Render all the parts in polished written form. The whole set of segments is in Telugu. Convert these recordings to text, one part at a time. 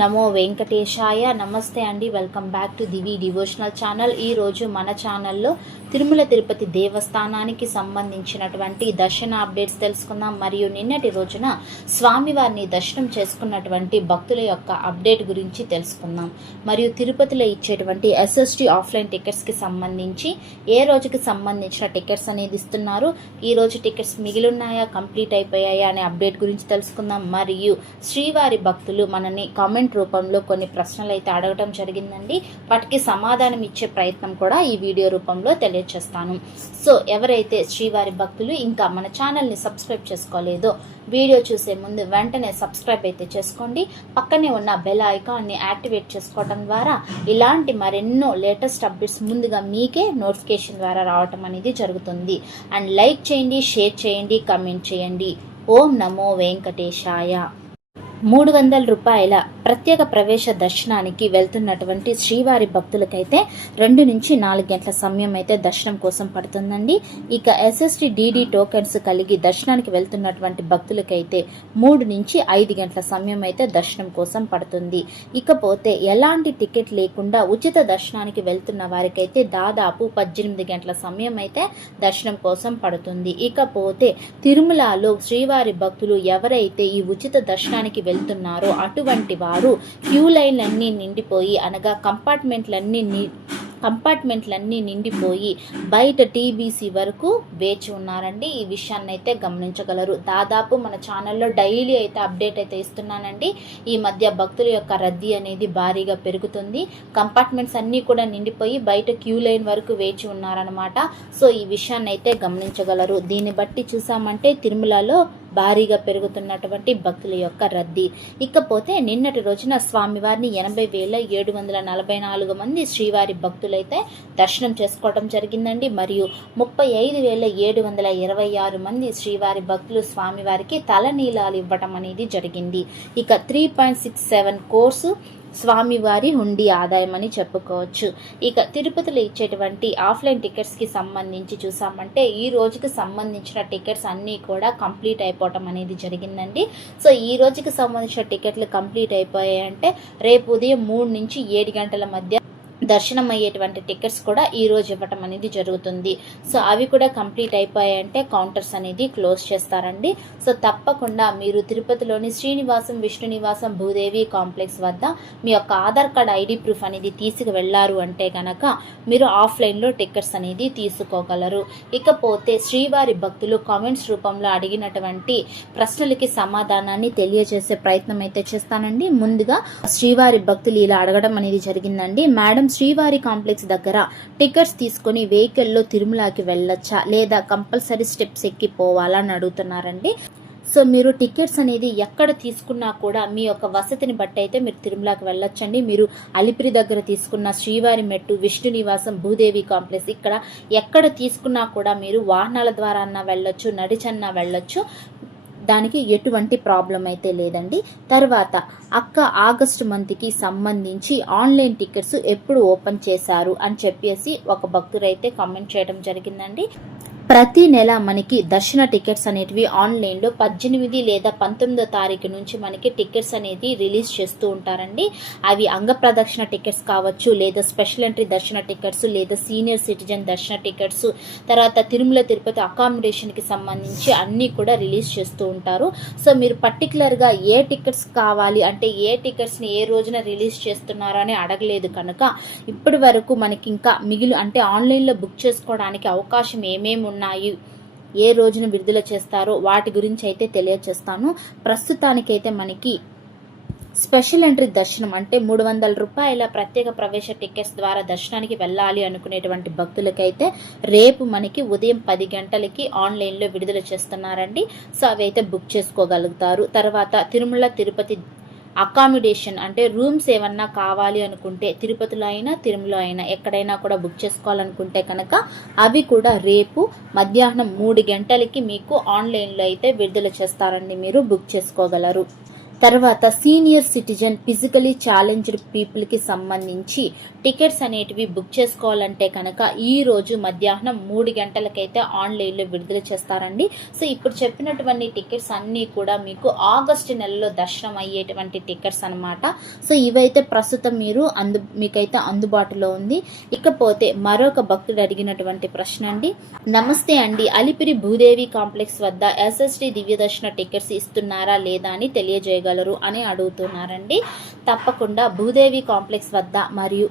నమో వెంకటేశాయ. నమస్తే అండి, welcome back to Divi devotional channel. ఈరోజు మన ఛానల్లో తిరుమల తిరుపతి దేవస్థానానికి సంబంధించినటువంటి దర్శన అప్డేట్స్ తెలుసుకుందాం. మరియు నిన్నటి రోజున స్వామివారిని దర్శనం చేసుకున్నటువంటి భక్తుల యొక్క అప్డేట్ గురించి తెలుసుకుందాం. మరియు తిరుపతిలో ఇచ్చేటువంటి ఎస్ఎస్టీ ఆఫ్లైన్ టికెట్స్కి సంబంధించి ఏ రోజుకి సంబంధించిన టికెట్స్ అనేది ఇస్తున్నారు, ఈ రోజు టికెట్స్ మిగిలిన్నాయా, కంప్లీట్ అయిపోయాయా అనే అప్డేట్ గురించి తెలుసుకుందాం. మరియు శ్రీవారి భక్తులు మనని కామెంట్ రూపంలో కొన్ని ప్రశ్నలు అయితే అడగడం జరిగిందండి. వాటికి సమాధానం ఇచ్చే ప్రయత్నం కూడా ఈ వీడియో రూపంలో తెలియజేస్తాను. సో ఎవరైతే శ్రీవారి భక్తులు ఇంకా మన ఛానల్ని సబ్స్క్రైబ్ చేసుకోలేదో వీడియో చూసే ముందు వెంటనే సబ్స్క్రైబ్ అయితే చేసుకోండి. పక్కనే ఉన్న బెల్ ఐకాన్ని యాక్టివేట్ చేసుకోవడం ద్వారా ఇలాంటి మరెన్నో లేటెస్ట్ అప్డేట్స్ ముందుగా మీకే నోటిఫికేషన్ ద్వారా రావటం అనేది జరుగుతుంది. అండ్ లైక్ చేయండి, షేర్ చేయండి, కామెంట్ చేయండి. ఓం నమో వెంకటేశాయ. 300 రూపాయల ప్రత్యేక ప్రవేశ దర్శనానికి వెళ్తున్నటువంటి శ్రీవారి భక్తులకైతే 2 నుంచి 4 గంటల సమయం అయితే దర్శనం కోసం పడుతుందండి. ఇక ఎస్ఎస్టీ డిడి టోకెన్స్ కలిగి దర్శనానికి వెళ్తున్నటువంటి భక్తులకైతే 3 నుంచి 5 గంటల సమయం అయితే దర్శనం కోసం పడుతుంది. ఇకపోతే ఎలాంటి టికెట్ లేకుండా ఉచిత దర్శనానికి వెళ్తున్న వారికైతే దాదాపు 18 గంటల సమయం అయితే దర్శనం కోసం పడుతుంది. ఇకపోతే తిరుమలలో శ్రీవారి భక్తులు ఎవరైతే ఈ ఉచిత దర్శనానికి వెళ్తున్నారో అటువంటి వారు క్యూ లైన్లన్నీ నిండిపోయి, అనగా కంపార్ట్మెంట్లన్నీ నిండిపోయి బయట టీబీసీ వరకు వేచి ఉన్నారండి. ఈ విషయాన్ని అయితే గమనించగలరు. దాదాపు మన ఛానల్లో డైలీ అయితే అప్డేట్ అయితే ఇస్తున్నానండి. ఈ మధ్య భక్తుల యొక్క రద్దీ అనేది భారీగా పెరుగుతుంది. కంపార్ట్మెంట్స్ అన్నీ కూడా నిండిపోయి బయట క్యూ లైన్ వరకు వేచి ఉన్నారనమాట. సో ఈ విషయాన్ని అయితే గమనించగలరు. దీన్ని బట్టి చూసామంటే తిరుమలలో భారీగా పెరుగుతున్నటువంటి భక్తుల యొక్క రద్దీ. ఇకపోతే నిన్నటి రోజున స్వామివారిని 80,744 మంది శ్రీవారి భక్తులైతే దర్శనం చేసుకోవడం జరిగిందండి. మరియు 35,726 మంది శ్రీవారి భక్తులు స్వామివారికి తలనీలాలు ఇవ్వటం అనేది జరిగింది. ఇక 3.67 కోర్సు స్వామివారి హుండీ ఆదాయం అని చెప్పుకోవచ్చు. ఇక తిరుపతిలో ఇచ్చేటువంటి ఆఫ్లైన్ టికెట్స్కి సంబంధించి చూసామంటే ఈ రోజుకి సంబంధించిన టికెట్స్ అన్నీ కూడా కంప్లీట్ అయిపోవటం అనేది జరిగిందండి. సో ఈ రోజుకి సంబంధించిన టికెట్లు కంప్లీట్ అయిపోయాయంటే రేపు ఉదయం 3 నుంచి 7 గంటల మధ్య దర్శనం అయ్యేటువంటి టికెట్స్ కూడా ఈ రోజు ఇవ్వటం అనేది జరుగుతుంది. సో అవి కూడా కంప్లీట్ అయిపోయాయంటే కౌంటర్స్ అనేది క్లోజ్ చేస్తారండి. సో తప్పకుండా మీరు తిరుపతిలోని శ్రీనివాసం, విష్ణు నివాసం, భూదేవి కాంప్లెక్స్ వద్ద మీ యొక్క ఆధార్ కార్డ్ ఐడి ప్రూఫ్ అనేది తీసుకు వెళ్ళారు అంటే కనుక మీరు ఆఫ్లైన్లో టికెట్స్ అనేది తీసుకోగలరు. ఇకపోతే శ్రీవారి భక్తులు కామెంట్స్ రూపంలో అడిగినటువంటి ప్రశ్నలకి సమాధానాన్ని తెలియజేసే ప్రయత్నం అయితే చేస్తానండి. ముందుగా శ్రీవారి భక్తులు ఇలా అడగడం అనేది జరిగిందండి. మేడం, శ్రీవారి కాంప్లెక్స్ దగ్గర టికెట్స్ తీసుకొని వెహికల్లో తిరుమలకి వెళ్ళొచ్చా, లేదా కంపల్సరీ స్టెప్స్ ఎక్కి పోవాలా అని అడుగుతున్నారండి. సో మీరు టికెట్స్ అనేది ఎక్కడ తీసుకున్నా కూడా మీ యొక్క వసతిని బట్టి అయితే మీరు తిరుమలకి వెళ్ళొచ్చండి. మీరు అలిపిరి దగ్గర తీసుకున్న శ్రీవారి మెట్టు, విష్ణు నివాసం, భూదేవి కాంప్లెక్స్ ఇక్కడ ఎక్కడ తీసుకున్నా కూడా మీరు వాహనాల ద్వారా అన్నా వెళ్ళొచ్చు, నడిచన్నా వెళ్ళొచ్చు. దానికి ఎటువంటి ప్రాబ్లం అయితే లేదండి. తర్వాత అక్క ఆగస్టు మంత్కి సంబంధించి ఆన్లైన్ టికెట్స్ ఎప్పుడు ఓపెన్ చేశారు అని చెప్పేసి ఒక భక్తుడైతే కామెంట్ చేయడం జరిగిందండి. ప్రతి నెల మనకి దర్శన టికెట్స్ అనేటివి ఆన్లైన్లో 18 లేదా 19వ తారీఖు నుంచి మనకి టికెట్స్ అనేది రిలీజ్ చేస్తూ ఉంటారండి. అవి అంగప్రదక్షిణ టికెట్స్ కావచ్చు, లేదా స్పెషల్ ఎంట్రీ దర్శన టికెట్స్, లేదా సీనియర్ సిటిజన్ దర్శన టికెట్స్, తర్వాత తిరుమల తిరుపతి అకామిడేషన్కి సంబంధించి అన్నీ కూడా రిలీజ్ చేస్తూ ఉంటారు. సో మీరు పర్టికులర్గా ఏ టికెట్స్ కావాలి అంటే ఏ టికెట్స్ని ఏ రోజున రిలీజ్ చేస్తున్నారో అని అడగలేదు కనుక ఇప్పటి వరకు మనకి ఇంకా అంటే ఆన్లైన్లో బుక్ చేసుకోవడానికి అవకాశం ఏమేమి ఉన్నాయి, ఏ రోజున విడుదల చేస్తారో వాటి గురించి అయితే తెలియజేస్తాను. ప్రస్తుతానికైతే మనకి స్పెషల్ ఎంట్రీ దర్శనం అంటే 300 రూపాయల ప్రత్యేక ప్రవేశ టికెట్స్ ద్వారా దర్శనానికి వెళ్ళాలి అనుకునేటువంటి భక్తులకైతే రేపు మనకి ఉదయం 10 గంటలకి ఆన్లైన్లో విడుదల చేస్తున్నారండి. సో అవి అయితే బుక్ చేసుకోగలుగుతారు. తర్వాత తిరుమల తిరుపతి అకామిడేషన్ అంటే రూమ్స్ ఏమన్నా కావాలి అనుకుంటే తిరుపతిలో అయినా తిరుమలలో అయినా ఎక్కడైనా కూడా బుక్ చేసుకోవాలనుకుంటే కనుక అవి కూడా రేపు మధ్యాహ్నం 3 గంటలకి మీకు ఆన్లైన్లో అయితే విడుదల చేస్తారండి. మీరు బుక్ చేసుకోగలరు. తర్వాత సీనియర్ సిటిజన్ ఫిజికలీ ఛాలెంజ్డ్ పీపుల్కి సంబంధించి టికెట్స్ అనేటివి బుక్ చేసుకోవాలంటే కనుక ఈ రోజు మధ్యాహ్నం 3 గంటలకైతే ఆన్లైన్లో విడుదల చేస్తారండి. సో ఇప్పుడు చెప్పినటువంటి టికెట్స్ అన్నీ కూడా మీకు ఆగస్టు నెలలో దర్శనం అయ్యేటువంటి టికెట్స్ అనమాట. సో ఇవైతే ప్రస్తుతం మీకైతే అందుబాటులో ఉంది. ఇకపోతే మరొక భక్తుడు అడిగినటువంటి ప్రశ్న అండి. నమస్తే అండి, అలిపిరి భూదేవి కాంప్లెక్స్ వద్ద ఎస్ఎస్డి దివ్యదర్శన టికెట్స్ ఇస్తున్నారా లేదా అని తెలియజేయగలరు అని అడుగుతున్నారండి. తప్పకుండా భూదేవి కాంప్లెక్స్ వద్ద మరియు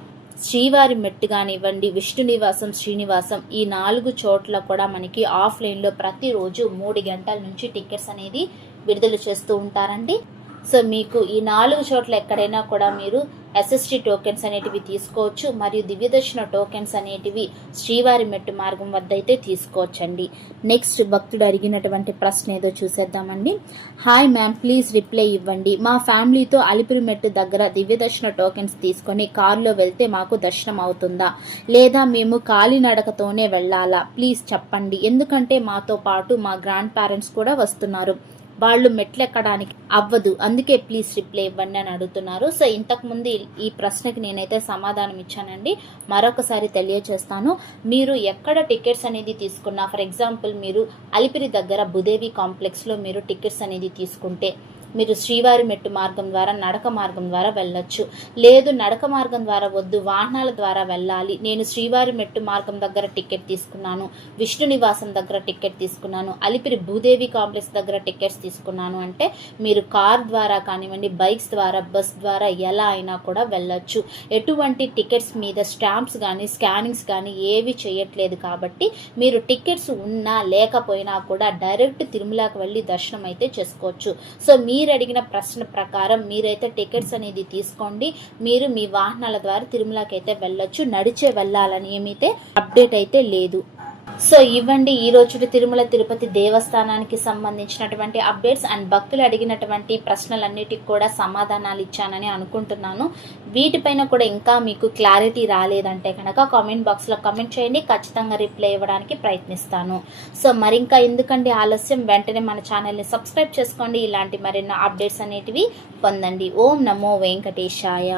శ్రీవారి మెట్టు కానివ్వండి, విష్ణు నివాసం, శ్రీనివాసం ఈ 4 చోట్ల కూడా మనకి ఆఫ్లైన్లో ప్రతిరోజు 3 గంటల నుంచి టికెట్స్ అనేది విడుదల చేస్తూ ఉంటారండి. సో మీకు ఈ 4 చోట్ల ఎక్కడైనా కూడా మీరు ఎస్ఎస్టీ టోకెన్స్ అనేటివి తీసుకోవచ్చు మరియు దివ్యదర్శన టోకెన్స్ అనేటివి శ్రీవారి మెట్టు మార్గం వద్ద అయితే తీసుకోవచ్చండి. నెక్స్ట్ భక్తుడు అడిగినటువంటి ప్రశ్న ఏదో చూసేద్దామండి. హాయ్ మ్యామ్, ప్లీజ్ రిప్లై ఇవ్వండి. మా ఫ్యామిలీతో అలిపిరి మెట్టు దగ్గర దివ్యదర్శన టోకెన్స్ తీసుకొని కారులో వెళ్తే మాకు దర్శనం అవుతుందా లేదా మేము కాలినడకతోనే వెళ్ళాలా? ప్లీజ్ చెప్పండి. ఎందుకంటే మాతో పాటు మా గ్రాండ్ పేరెంట్స్ కూడా వస్తున్నారు, వాళ్ళు మెట్లు ఎక్కడానికి అవ్వదు, అందుకే ప్లీజ్ రిప్లై ఇవ్వండి అని అడుగుతున్నారు. సో ఇంతకుముందు ఈ ప్రశ్నకి నేనైతే సమాధానం ఇచ్చానండి, మరొకసారి తెలియజేస్తాను. మీరు ఎక్కడ టికెట్స్ అనేది తీసుకున్నా, ఫర్ ఎగ్జాంపుల్ మీరు అలిపిరి దగ్గర భూదేవి కాంప్లెక్స్లో మీరు టికెట్స్ అనేది తీసుకుంటే మీరు శ్రీవారి మెట్టు మార్గం ద్వారా నడక మార్గం ద్వారా వెళ్ళొచ్చు. లేదు నడక మార్గం ద్వారా వద్దు, వాహనాల ద్వారా వెళ్ళాలి, నేను శ్రీవారి మెట్టు మార్గం దగ్గర టికెట్ తీసుకున్నాను, విష్ణు నివాసం దగ్గర టికెట్ తీసుకున్నాను, అలిపిరి భూదేవి కాంప్లెక్స్ దగ్గర టికెట్స్ తీసుకున్నాను అంటే మీరు కార్ ద్వారా కానివ్వండి, బైక్స్ ద్వారా, బస్ ద్వారా ఎలా అయినా కూడా వెళ్ళొచ్చు. ఎటువంటి టికెట్స్ మీద స్టాంప్స్ కానీ స్కానింగ్స్ కానీ ఏవి చేయట్లేదు కాబట్టి మీరు టికెట్స్ ఉన్నా లేకపోయినా కూడా డైరెక్ట్ తిరుమలకి వెళ్ళి దర్శనం అయితే చేసుకోవచ్చు. సో మీరు అడిగిన ప్రశ్న ప్రకారం మీరైతే టికెట్స్ అనేది తీసుకోండి. మీరు మీ వాహనాల ద్వారా తిరుమలకి అయితే వెళ్ళొచ్చు, నడిచే వెళ్ళాలని ఏమైతే అప్డేట్ అయితే లేదు. సో ఇవ్వండి ఈ రోజు తిరుమల తిరుపతి దేవస్థానానికి సంబంధించినటువంటి అప్డేట్స్ అండ్ భక్తులు అడిగినటువంటి ప్రశ్నలన్నిటికి కూడా సమాధానాలు ఇచ్చానని అనుకుంటున్నాను. వీటిపైన కూడా ఇంకా మీకు క్లారిటీ రాలేదంటే కనుక కామెంట్ బాక్స్లో కామెంట్ చేయండి, ఖచ్చితంగా రిప్లై ఇవ్వడానికి ప్రయత్నిస్తాను. సో మరింకా ఎందుకండి ఆలస్యం, వెంటనే మన ఛానల్ని సబ్స్క్రైబ్ చేసుకోండి, ఇలాంటి మరిన్ని అప్డేట్స్ అనేటివి పొందండి. ఓం నమో వెంకటేశాయ.